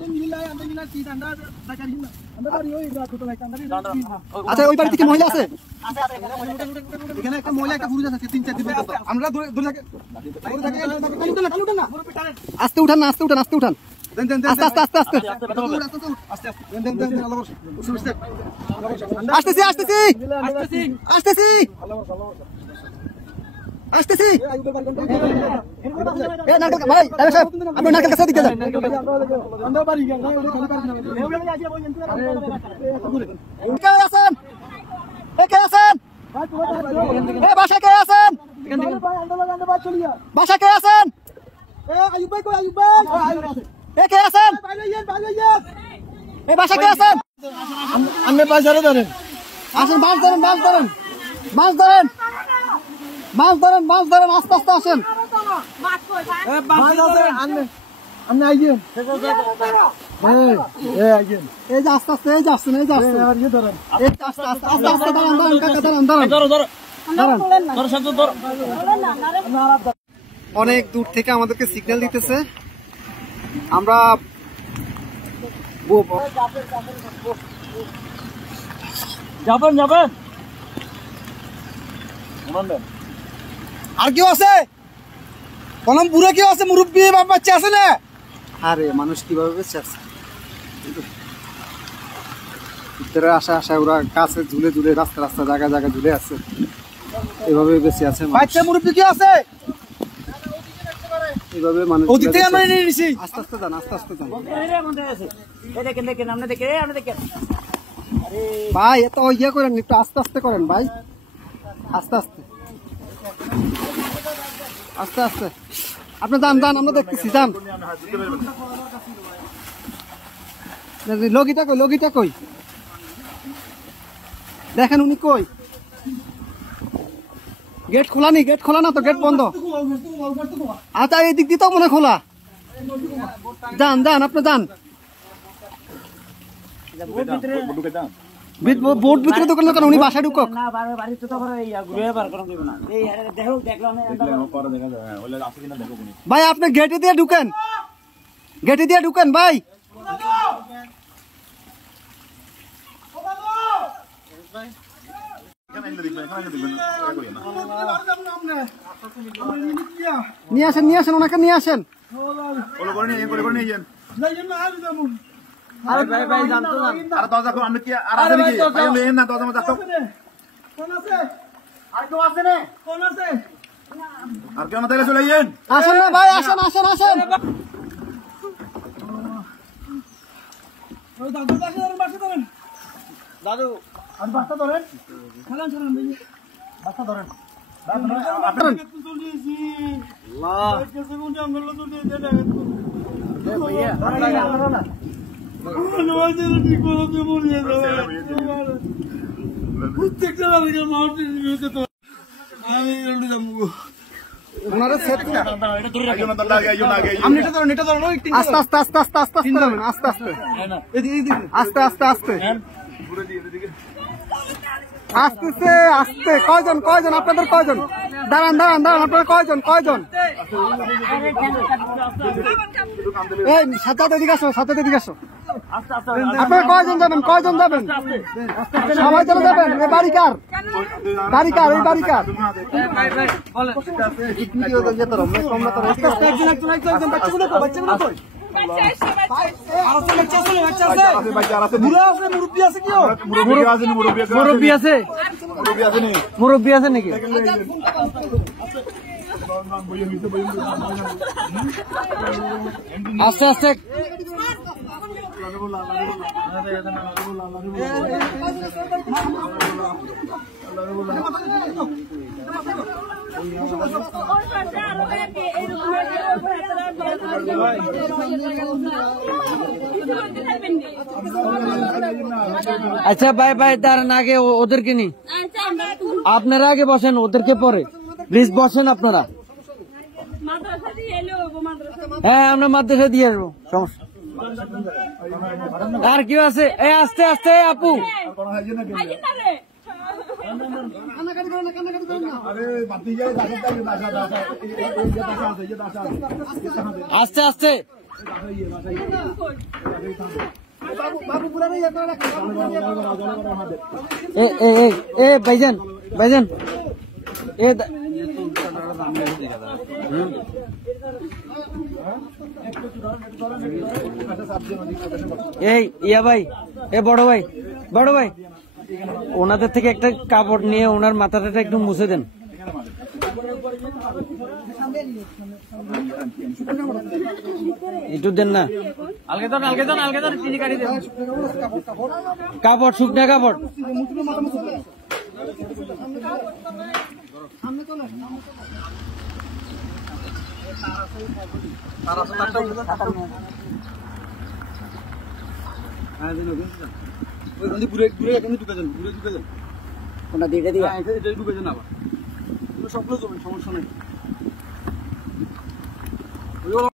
আচ্ছা ওই বাড়িতে কি মহিলা আছে? এখানে একটা মহিলা একটা পুরুষ আছে 3-4 দিন পর্যন্ত। আমরা আস্তে উঠান না, আস্তে উঠান, আস্তে উঠান, আস্তে আস্তে আস্তে আস্তে আসতেছি আসতেছি আসতেছি আসতেছি। ভাই আপনি নারকেল কাছে দিকে যান। কে আছেন? কে আছেন? বাসায় কে আছেন? বাসায় কে আছেন? কে আছেন? বাসায় কে আছেন? আপনি বাজারে ধরেন, আসেন, মাছ ধরেন, মাছ ধরেন, মাছ ধরেন, মাছ ধরেন, মাছ ধরেন, আস্তে আস্তে আসেন। এই যে আস্তে আস্তে, এই যে আসছেন, এই যে আসছেন, আস্তে আস্তে আস্তে আস্তে দাঁড়ান, দাঁড়ান কাকা, দাঁড়ান, দাঁড়ান, অনেক দূর থেকে আমাদেরকে সিগন্যাল দিতেছে। আমরা যাবেন যাবেন। আর কেউ আছে? কলম পুরো কেউ আছে? মুরব্বী বাচ্চা আছে না? আরে মানুষ কিভাবে বেঁচে আছে? ভিতরে আসা আসা ওরা কাছে ঝুলে ঝুলে, রাস্তা রাস্তা জায়গা জায়গা ঝুলে আছে, এভাবে বেঁচে আছে। বাচ্চা মুরব্বী কি আছে? এভাবে মানুষ আস্তে আস্তে যান, আস্তে আস্তে যান ভাই। এত ইয়ে করেন, একটু আস্তে আস্তে করেন ভাই, আস্তে আস্তে আস্তে আস্তে। আপনি যান যান, আমরা দেখতেছি, যান। লগিটা কই, লগিটা কই? দেখেন উনি কই? গেট খোলা নি? গেট খোলা না তো, গেট বন্ধ। আচ্ছা এই দিক দিয়ে তো মনে খোলা। যান যান, আপনি যান। বোট ভিতরে দোকান কেন? উনি বাসায় ঢুকক। ভাই আপনি গেটে দিয়ে ঢুকেন, গেটে দিয়ে ঢুকেন ভাই। নিয়ে আসেন, নিয়ে আসেন, ওনাকে নিয়ে আসেন। আসেন না ভাই, আসেন আসেন আসেন। দাদু বাচ্চা ধরেন, বাচ্চা ধরেন। আস্তে আস্তে আস্তে আস্তে আস্তে আস্তে আস্তে আস্তে আস্তে আসতেছে আস্তে। কয়জন কয়জন আপনাদের? কয়জন? দাঁড়ান দাঁড়ান দাঁড়ান, আপনাদের কয়জন? কয়জন? এই সাথে এদিকে আসো, সাথে এদিকে আসো। আপনারা কয়জন যাবেন? কয়জন যাবেন? সবাই চলে যাবেন? এই বাড়ি কার? বাড়ি কার? এই বাড়ি কার? মুরব্বী আছে? মুরব্বী আছে নাকি? আস্তে আস্তে আচ্ছা ভাই ভাই দাঁড়ান, আগে ওদেরকে নি, আপনারা আগে বসেন, ওদেরকে পরে প্লিজ বসেন আপনারা। হ্যাঁ আমরা মাদ্রাসা দিয়ে আসবো, সমস্যা। আর কেউ আছে? এই আস্তে আস্তে আপু, আস্তে আস্তে বাবু পুরানো ইয়ে করে রাখেন এ ভাইজান ভাইজান এ এই ইয়া ভাই এ বড় ভাই ওনাদের থেকে একটা কাপড় নিয়ে ওনার মাথাটা একটু মুছে দেন। একটু দেন না কাপড়, শুকনা কাপড়। কোনটা দিয়ে দিয়ে সবগুলো সমস্যা নেই।